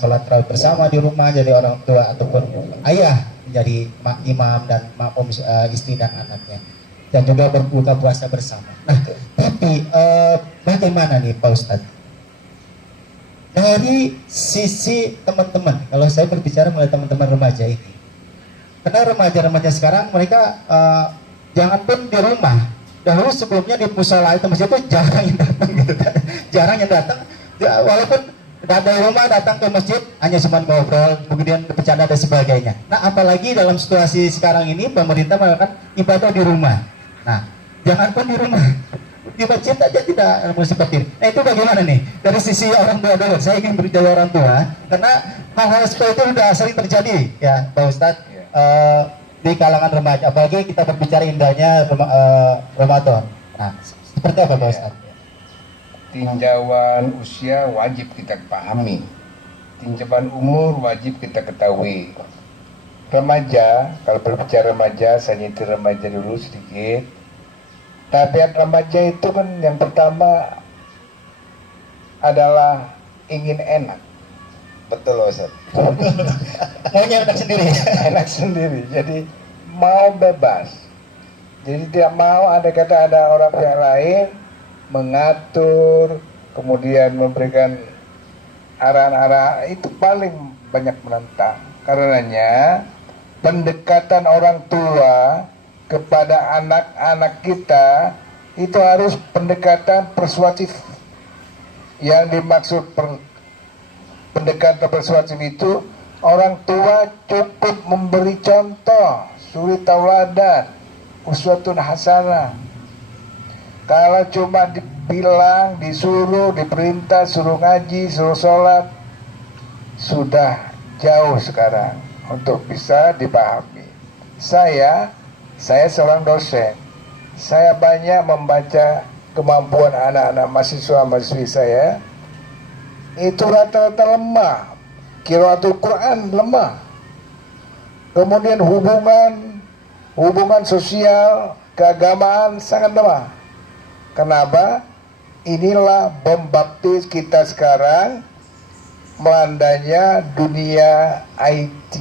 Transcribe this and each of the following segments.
sholat tarawih bersama di rumah, jadi orang tua ataupun ayah menjadi imam dan makmum istri dan anaknya, dan juga berbuka puasa bersama. Nah, tapi bagaimana nih Pak Ustadz dari sisi teman-teman, kalau saya berbicara mulai teman-teman remaja ini, karena remaja-remaja sekarang mereka jangan pun di rumah, dahulu sebelumnya di musola itu masjid itu jarang yang datang gitu kan. Jarang yang datang, ya, walaupun ada rumah datang ke masjid hanya cuma ngobrol, kemudian bercanda dan sebagainya. Nah, apalagi dalam situasi sekarang ini pemerintah mengatakan ibadah di rumah. Nah, jangan pun di rumah, di masjid aja tidak seperti ini. Nah, itu bagaimana nih dari sisi orang tua dulu? Saya ingin berbicara orang tua karena hal-hal seperti itu sudah sering terjadi ya Pak Ustadz, di kalangan remaja, apalagi kita berbicara indahnya Ramadan. Nah, seperti apa Pak Ustadz? Tinjauan usia wajib kita pahami, tinjauan umur wajib kita ketahui. Remaja, kalau berbicara remaja, saya nyetir remaja dulu sedikit. Tabiat remaja itu kan yang pertama adalah ingin enak. Betul Ustaz. Maunya enak sendiri. Enak sendiri. Jadi mau bebas. Jadi tidak mau ada orang yang lain mengatur, kemudian memberikan arahan-arahan, itu paling banyak menentang. Karenanya pendekatan orang tua kepada anak-anak kita itu harus pendekatan persuasif. Yang dimaksud pendekatan persuasif itu orang tua cukup memberi contoh, suri tauladan, uswatun hasanah. Kalau cuma dibilang, disuruh, diperintah, suruh ngaji, suruh sholat, sudah jauh sekarang untuk bisa dipahami. Saya seorang dosen. Saya banyak membaca kemampuan anak-anak mahasiswa-mahasiswi saya. Itu rata-rata lemah. Qiraatul Quran lemah. Kemudian hubungan sosial, keagamaan sangat lemah. Kenapa? Inilah bom baptis kita sekarang, melandanya dunia IT.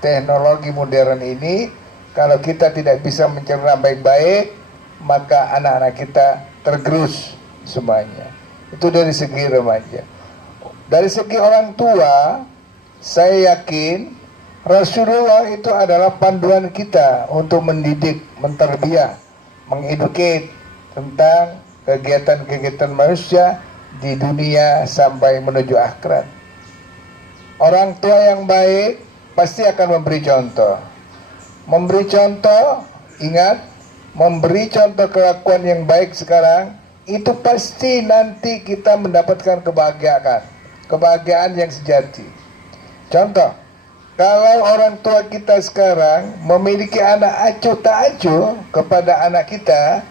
Teknologi modern ini, kalau kita tidak bisa mencerna baik-baik, maka anak-anak kita tergerus semuanya. Itu dari segi remaja. Dari segi orang tua, saya yakin Rasulullah itu adalah panduan kita untuk mendidik, menterbiah, mengeduket tentang kegiatan-kegiatan manusia di dunia sampai menuju akhirat. Orang tua yang baik pasti akan memberi contoh. Memberi contoh, ingat, memberi contoh kelakuan yang baik sekarang, itu pasti nanti kita mendapatkan kebahagiaan yang sejati. Contoh, kalau orang tua kita sekarang memiliki anak acuh tak acuh kepada anak kita,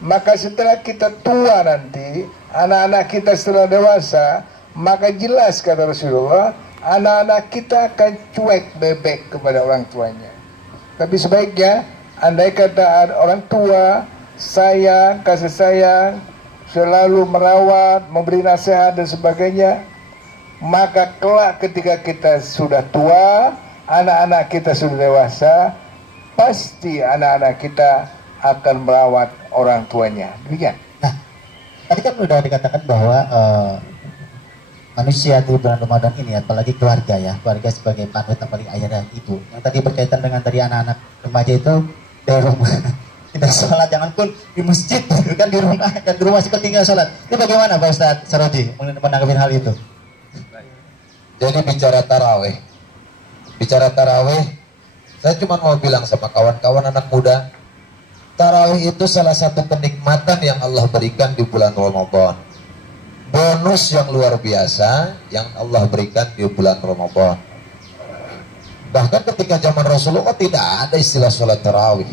maka setelah kita tua nanti, anak-anak kita setelah dewasa, maka jelas kata Rasulullah, anak-anak kita akan cuek bebek kepada orang tuanya. Tapi sebaiknya, andai kata orang tua sayang, kasih sayang, selalu merawat, memberi nasihat dan sebagainya, maka kelak ketika kita sudah tua, anak-anak kita sudah dewasa, pasti anak-anak kita akan merawat orang tuanya. Demikian. Nah, tadi kan sudah dikatakan bahwa manusia di bulan Ramadan ini, apalagi keluarga ya, keluarga sebagai panduan apalagi ayah dan ibu. Yang tadi berkaitan dengan tadi anak-anak remaja itu dari rumah tidak sholat, jangan pun di masjid, kan di rumah, dan di rumah masih tinggal sholat. Itu bagaimana Pak Ustadz Sarodi menanggapi hal itu? Jadi bicara taraweh, saya cuma mau bilang sama kawan-kawan anak muda, tarawih itu salah satu kenikmatan yang Allah berikan di bulan Ramadan. Bonus yang luar biasa yang Allah berikan di bulan Ramadan. Bahkan ketika zaman Rasulullah tidak ada istilah sholat tarawih.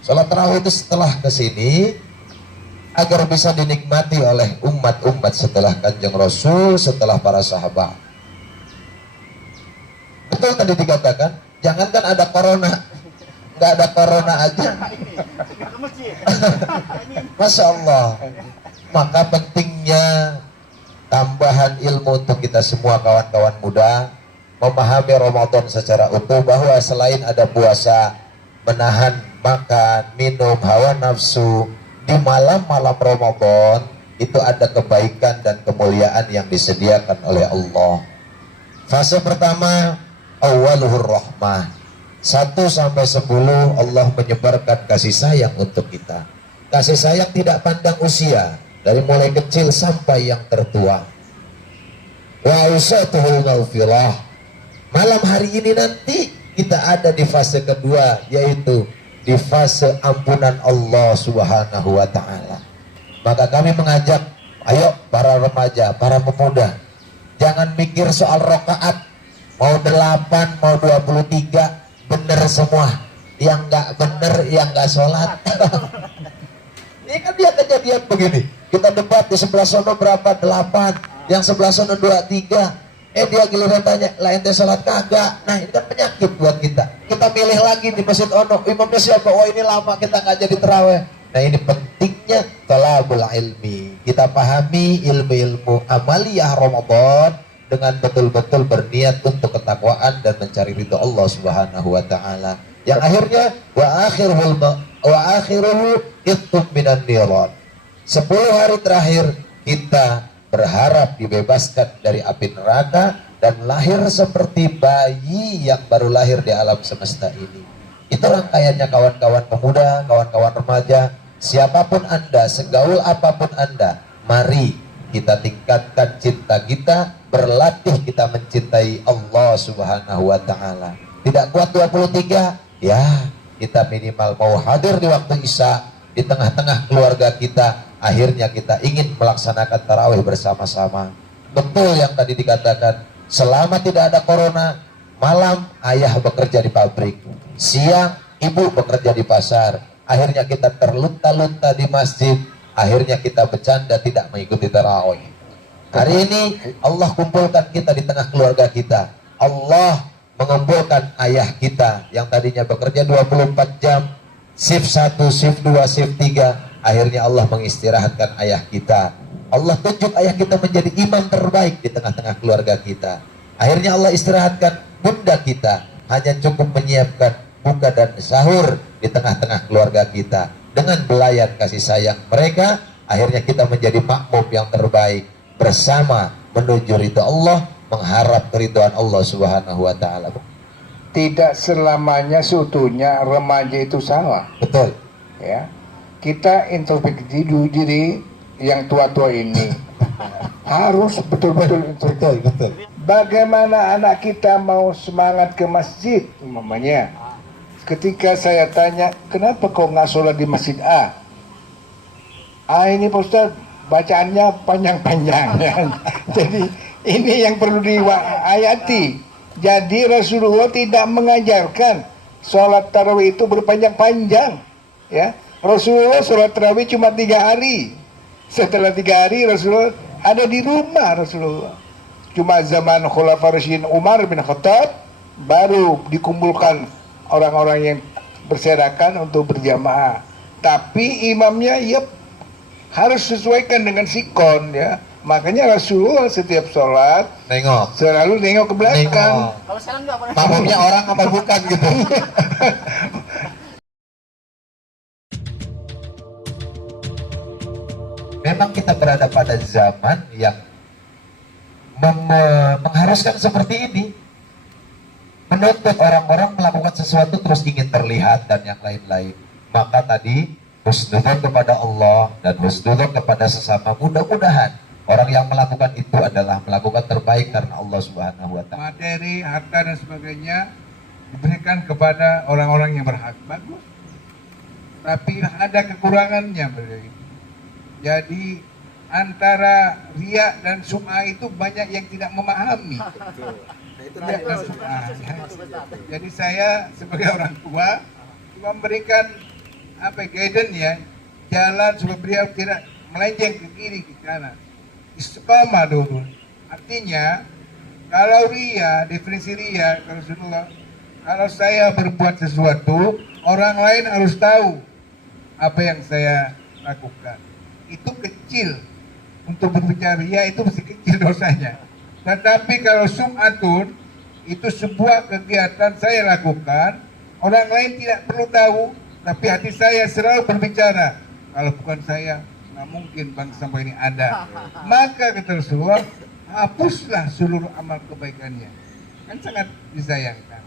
Sholat tarawih itu setelah kesini agar bisa dinikmati oleh umat-umat setelah Kanjeng Rasul, setelah para sahabat. Betul tadi dikatakan, jangankan ada corona, nggak ada corona aja. Masya Allah. Maka pentingnya tambahan ilmu untuk kita semua kawan-kawan muda, memahami Ramadan secara utuh, bahwa selain ada puasa, menahan makan, minum, hawa nafsu, di malam-malam Ramadan itu ada kebaikan dan kemuliaan yang disediakan oleh Allah. Fase pertama, awaluhur rahmah. 1 sampai 10 Allah menyebarkan kasih sayang untuk kita. Kasih sayang tidak pandang usia, dari mulai kecil sampai yang tertua. Wa ausatuhul maghfirah. Malam hari ini nanti kita ada di fase kedua, yaitu di fase ampunan Allah Subhanahu wa taala. Maka kami mengajak, ayo para remaja, para pemuda, jangan mikir soal rakaat, mau 8, mau 23, bener semua. Yang nggak bener, yang nggak sholat. Ini kan dia kejadian begini, kita debat di sebelah sono berapa, 8, yang sebelah sono 23. Dia giliran tanya, lah ente sholat kagak. Nah ini kan penyakit buat kita. Kita milih lagi di masjid ono, imamnya siapa? Oh ini lama, kita nggak jadi terawih. Nah ini pentingnya talabul ilmi. Kita pahami ilmu-ilmu amaliyah Ramadan dengan betul-betul berniat untuk ketakwaan dan mencari ridho Allah Subhanahu wa taala. Yang akhirnya wa akhiruhu itqum minan niran. 10 hari terakhir kita berharap dibebaskan dari api neraka dan lahir seperti bayi yang baru lahir di alam semesta ini. Itu rangkaiannya kawan-kawan pemuda, kawan-kawan remaja, siapapun Anda, segaul apapun Anda, mari kita tingkatkan cinta kita, berlatih kita mencintai Allah Subhanahu wa taala. Tidak kuat 23, ya kita minimal mau hadir di waktu Isya di tengah-tengah keluarga kita. Akhirnya kita ingin melaksanakan tarawih bersama-sama. Betul yang tadi dikatakan, selama tidak ada corona, malam ayah bekerja di pabrik, siang ibu bekerja di pasar. Akhirnya kita terlunta-lunta di masjid, akhirnya kita bercanda tidak mengikuti tarawih. Hari ini Allah kumpulkan kita di tengah keluarga kita. Allah mengumpulkan ayah kita yang tadinya bekerja 24 jam, shift 1, shift 2, shift 3. Akhirnya Allah mengistirahatkan ayah kita. Allah tunjuk ayah kita menjadi imam terbaik di tengah-tengah keluarga kita. Akhirnya Allah istirahatkan bunda kita, hanya cukup menyiapkan buka dan sahur di tengah-tengah keluarga kita. Dengan belayan kasih sayang mereka, akhirnya kita menjadi makmum yang terbaik bersama menuju ridha Allah, mengharap keridhaan Allah Subhanahu wa taala. Tidak selamanya seutuhnya remaja itu salah. Betul. Ya. Kita introspeksi diri yang tua-tua ini. Harus betul-betul introspeksi. Betul. Bagaimana anak kita mau semangat ke masjid umpamanya? Ketika saya tanya, kenapa kau nggak sholat di masjid A? Ini Pak Ustaz, bacaannya panjang-panjang. Jadi ini yang perlu diayati. Jadi Rasulullah tidak mengajarkan sholat tarawih itu berpanjang-panjang. Ya, Rasulullah sholat tarawih cuma 3 hari. Setelah 3 hari Rasulullah ada di rumah Rasulullah. Cuma zaman Khulafaur Rasyidin Umar bin Khattab baru dikumpulkan orang-orang yang berserakan untuk berjamaah. Tapi imamnya harus sesuaikan dengan sikon ya. Makanya Rasulullah setiap sholat selalu nengok ke belakang. Kalau sekarang enggak pernah. Makmumnya orang apa bukan gitu. Memang kita berada pada zaman yang mengharuskan seperti ini, menuntut orang-orang melakukan sesuatu terus ingin terlihat dan yang lain-lain. Maka tadi husnudzon kepada Allah dan husnudzon kepada sesama, mudah-mudahan orang yang melakukan itu adalah melakukan terbaik karena Allah Subhanahu wa taala. Materi, harta dan sebagainya diberikan kepada orang-orang yang berhak, bagus. Tapi ada kekurangannya beliau. Jadi antara riya dan sum'ah itu banyak yang tidak memahami. Riya dan sum'ah. Jadi saya sebagai orang tua cuma memberikan guidance ya, jalan supaya beliau tidak melenceng ke kiri ke kanan. Istiqomah dulu. Artinya kalau riya, definisi riya Rasulullah, kalau saya berbuat sesuatu, orang lain harus tahu apa yang saya lakukan. Itu kecil. untuk berbicara ria itu masih kecil dosanya. Tetapi kalau sum'atun itu sebuah kegiatan saya lakukan, orang lain tidak perlu tahu, tapi hati saya selalu berbicara. Kalau bukan saya, nggak mungkin bangsa ini ada. Maka kata Rasulullah, hapuslah seluruh amal kebaikannya. Kan sangat disayangkan.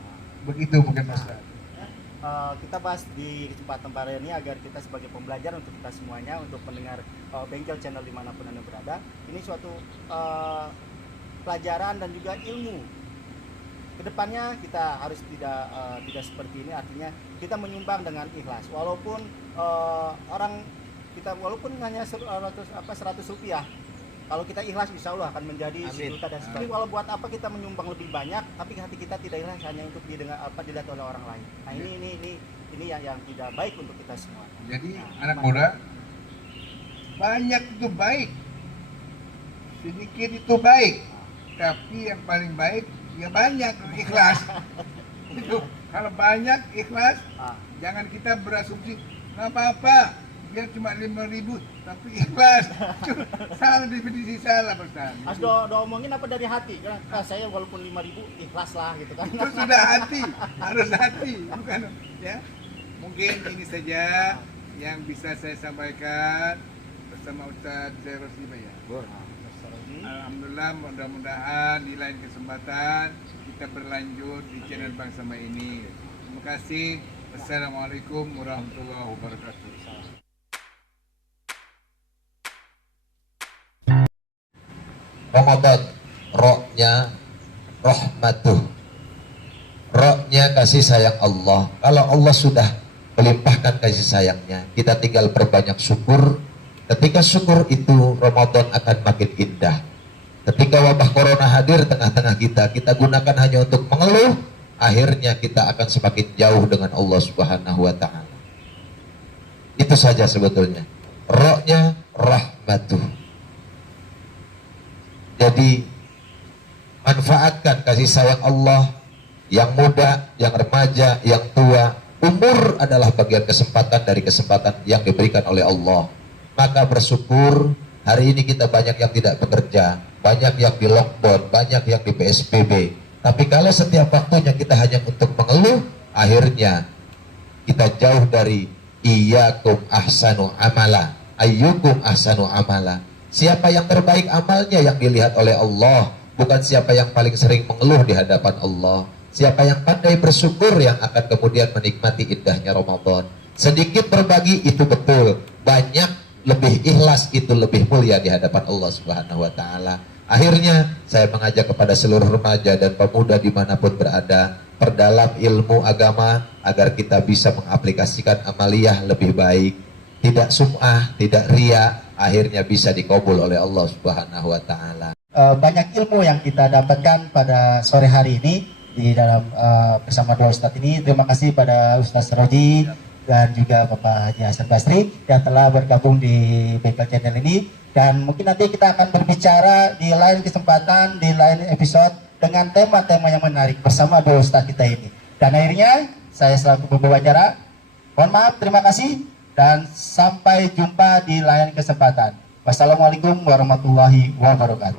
Begitu bukan Ustaz. Kita bahas di kesempatan pada ini agar kita sebagai pembelajar untuk kita semuanya, untuk pendengar Bengkel Channel dimanapun Anda berada, ini suatu pelajaran dan juga ilmu. Kedepannya kita harus tidak seperti ini, artinya kita menyumbang dengan ikhlas, walaupun walaupun hanya 100 rupiah. Kalau kita ikhlas, insya Allah akan menjadi 1 juta dan seterusnya. Walau buat apa kita menyumbang lebih banyak, tapi hati kita tidak ikhlas hanya untuk dilihat oleh orang lain. Nah ini yang tidak baik untuk kita semua. Jadi anak muda, banyak itu baik, sedikit itu baik, tapi yang paling baik ya banyak, ikhlas. Itu kalau banyak ikhlas, jangan kita berasumsi nggak apa-apa, dia cuma 5.000 tapi ikhlas. Salah, definisi salah Ustaz. Harus omongin apa dari hati kan? Saya walaupun 5.000 ikhlas lah gitu kan. Itu sudah hati, harus hati, bukan ya. Mungkin ini saja yang bisa saya sampaikan bersama Ustaz Rosli ya. Alhamdulillah, mudah-mudahan di lain kesempatan kita berlanjut di channel Bang Sama ini. Terima kasih. Assalamualaikum warahmatullahi wabarakatuh. Ramadan, rohnya rahmatuh, rohnya kasih sayang Allah. Kalau Allah sudah melimpahkan kasih sayangnya, kita tinggal perbanyak syukur. Ketika syukur itu, Ramadan akan makin indah. Ketika wabah corona hadir tengah-tengah kita, kita gunakan hanya untuk mengeluh, akhirnya kita akan semakin jauh dengan Allah Subhanahu wa Ta'ala. Itu saja sebetulnya. Rohnya rahmatuh. Jadi manfaatkan kasih sayang Allah, yang muda, yang remaja, yang tua. Umur adalah bagian kesempatan dari kesempatan yang diberikan oleh Allah. Maka bersyukur, hari ini kita banyak yang tidak bekerja, banyak yang di lockdown, banyak yang di PSBB. Tapi kalau setiap waktunya kita hanya untuk mengeluh, akhirnya kita jauh dari iyyakum ahsanu amala, ayyukum ahsanu amala. Siapa yang terbaik amalnya yang dilihat oleh Allah, bukan siapa yang paling sering mengeluh di hadapan Allah. Siapa yang pandai bersyukur yang akan kemudian menikmati indahnya Ramadan. Sedikit berbagi itu betul, banyak lebih ikhlas itu lebih mulia di hadapan Allah Subhanahu wa Ta'ala. Akhirnya saya mengajak kepada seluruh remaja dan pemuda dimanapun berada, perdalam ilmu agama agar kita bisa mengaplikasikan amaliyah lebih baik, tidak sum'ah, tidak ria, akhirnya bisa dikabul oleh Allah Subhanahu wa Ta'ala. Banyak ilmu yang kita dapatkan pada sore hari ini di dalam bersama dua Ustadz ini. Terima kasih pada Ustadz Roji dan juga Bapak Haji Hasan Basri yang telah bergabung di Bengkel Channel ini. Dan mungkin nanti kita akan berbicara di lain kesempatan, di lain episode dengan tema-tema yang menarik bersama dua Ustadz kita ini. Dan akhirnya saya selaku pembawa acara, mohon maaf, terima kasih dan sampai jumpa di lain kesempatan. Wassalamualaikum warahmatullahi wabarakatuh.